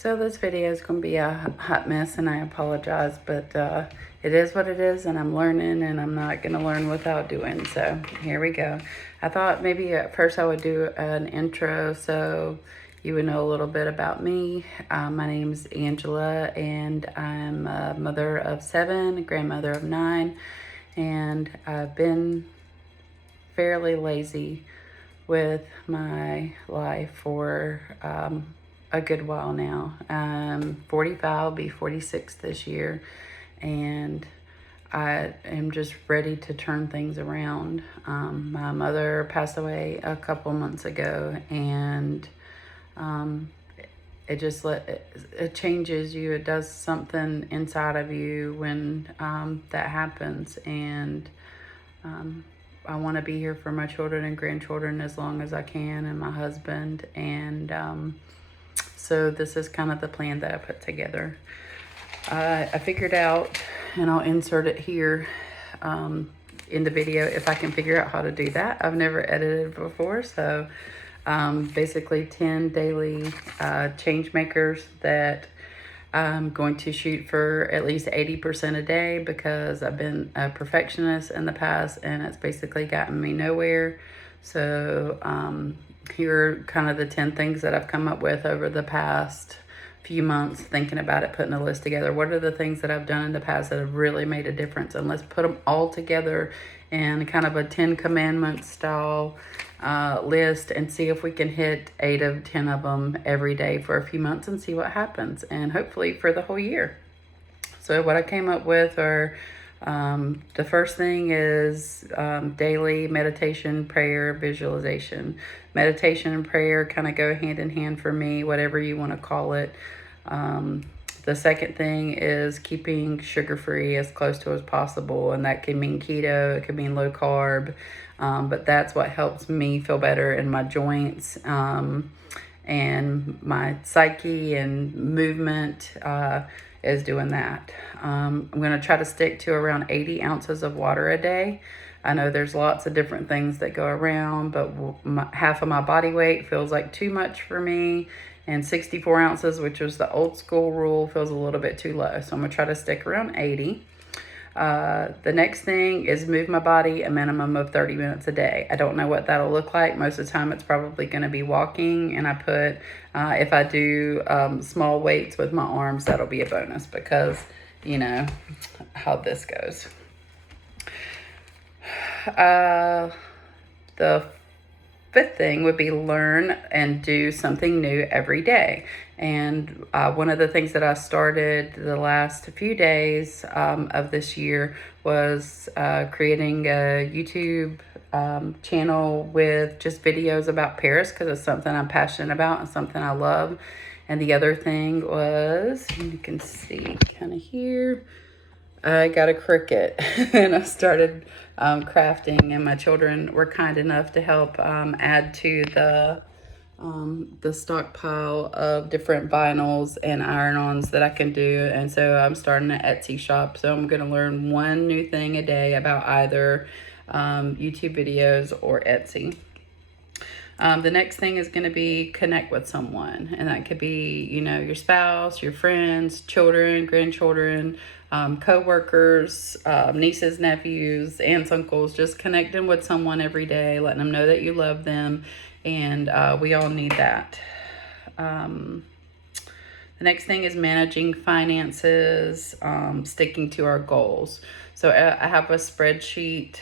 So this video is going to be a hot mess, and I apologize, but it is what it is, and I'm learning, and I'm not going to learn without doing. So here we go. I thought maybe at first I would do an intro so you would know a little bit about me. My name's Angela, and I'm a mother of 7, a grandmother of 9, and I've been fairly lazy with my life for a good while now. 45, I'll be 46 this year, and I am just ready to turn things around. My mother passed away a couple months ago, and it changes you. It does something inside of you when that happens, and I want to be here for my children and grandchildren as long as I can, and my husband, and so this is kind of the plan that I put together. I figured out, and I'll insert it here in the video if I can figure out how to do that. I've never edited before, so basically 10 daily changemakers that I'm going to shoot for at least 80% a day, because I've been a perfectionist in the past and it's basically gotten me nowhere. So here are kind of the 10 things that I've come up with over the past few months, thinking about it, putting a list together. What are the things that I've done in the past that have really made a difference? And let's put them all together in kind of a 10 commandments style list, and see if we can hit 8 of 10 of them every day for a few months and see what happens, and hopefully for the whole year. So what I came up with are the first thing is daily meditation, prayer, visualization. Meditation and prayer kind of go hand in hand for me, whatever you want to call it. The second thing is keeping sugar-free as close to as possible, and that can mean keto, it could mean low carb, but that's what helps me feel better in my joints and my psyche and movement is doing that. I'm going to try to stick to around 80 ounces of water a day. I know there's lots of different things that go around, but half of my body weight feels like too much for me. And 64 ounces, which was the old school rule, feels a little bit too low. So I'm going to try to stick around 80. The next thing is move my body a minimum of 30 minutes a day. I don't know what that'll look like. Most of the time it's probably going to be walking. And I put, if I do small weights with my arms, that'll be a bonus, because you know how this goes. The fifth thing would be learn and do something new every day. And one of the things that I started the last few days of this year was creating a YouTube channel with just videos about Paris, because it's something I'm passionate about and something I love. And the other thing was, you can see kind of here, I got a Cricut and I started crafting, and my children were kind enough to help add to the stockpile of different vinyls and iron-ons that I can do. And so I'm starting an Etsy shop. So I'm going to learn one new thing a day about either YouTube videos or Etsy. The next thing is going to be connect with someone, and that could be, you know, your spouse, your friends, children, grandchildren, co-workers, nieces, nephews, aunts, uncles. Just connecting with someone every day, letting them know that you love them, and we all need that. The next thing is managing finances, sticking to our goals. So I have a spreadsheet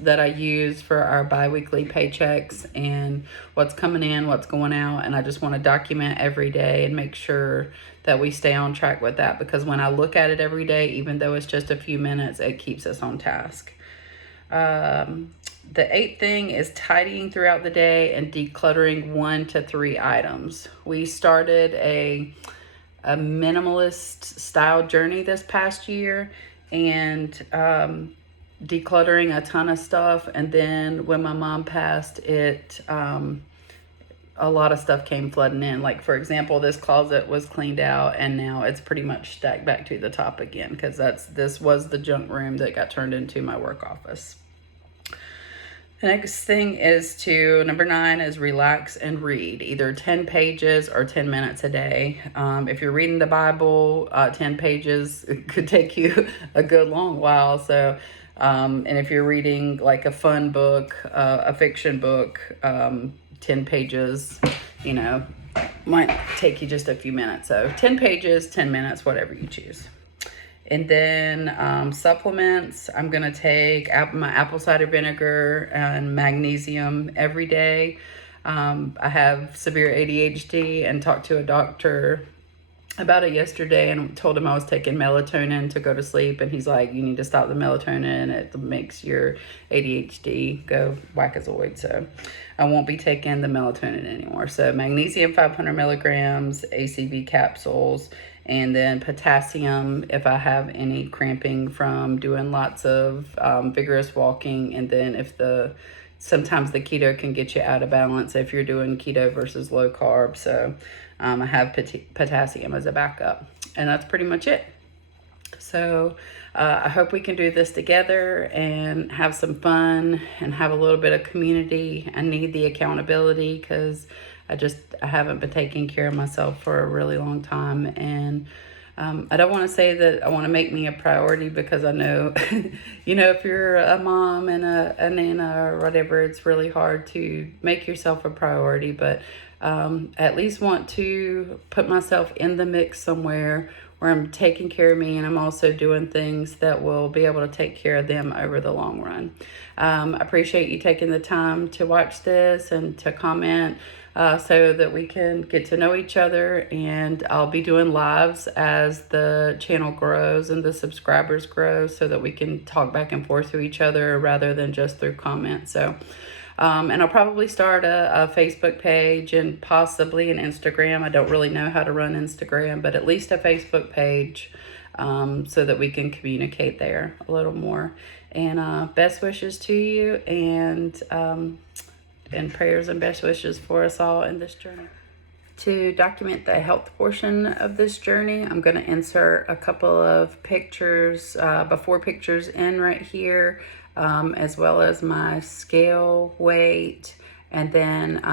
that I use for our bi-weekly paychecks and what's coming in, what's going out. And I just want to document every day and make sure that we stay on track with that, because when I look at it every day, even though it's just a few minutes, it keeps us on task. The 8th thing is tidying throughout the day and decluttering 1 to 3 items. We started a minimalist style journey this past year, and decluttering a ton of stuff. And then when my mom passed, a lot of stuff came flooding in. Like, for example, this closet was cleaned out, and now it's pretty much stacked back to the top again, because this was the junk room that got turned into my work office. The next thing is number 9 is relax and read, either 10 pages or 10 minutes a day. If you're reading the Bible, 10 pages it could take you a good long while. So, and if you're reading like a fun book, a fiction book, 10 pages, might take you just a few minutes. So 10 pages, 10 minutes, whatever you choose. And then supplements, I'm going to take my apple cider vinegar and magnesium every day. I have severe ADHD and talked to a doctor about it yesterday and told him I was taking melatonin to go to sleep. And he's like, you need to stop the melatonin. It makes your ADHD go wackazoid. So I won't be taking the melatonin anymore. So magnesium, 500 milligrams, ACV capsules, and then potassium if I have any cramping from doing lots of vigorous walking. And then sometimes the keto can get you out of balance if you're doing keto versus low carb. So I have potassium as a backup, and that's pretty much it. So I hope we can do this together and have some fun and have a little bit of community. I need the accountability because I haven't been taking care of myself for a really long time. And I don't want to say that I want to make me a priority, because I know, if you're a mom and a nana or whatever, it's really hard to make yourself a priority. But at least want to put myself in the mix somewhere where I'm taking care of me, and I'm also doing things that will be able to take care of them over the long run. I appreciate you taking the time to watch this and to comment so that we can get to know each other. And I'll be doing lives as the channel grows and the subscribers grow, so that we can talk back and forth to each other rather than just through comments. So and I'll probably start a Facebook page and possibly an Instagram. I don't really know how to run Instagram, but at least a Facebook page so that we can communicate there a little more. And best wishes to you, and prayers and best wishes for us all in this journey. To document the health portion of this journey, I'm going to insert a couple of pictures, before pictures in right here, as well as my scale weight. And then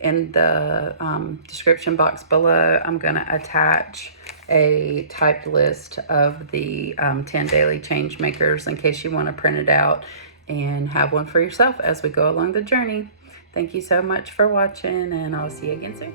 in the description box below, I'm going to attach a typed list of the 10 daily change makers in case you want to print it out and have one for yourself as we go along the journey. Thank you so much for watching, and I'll see you again soon.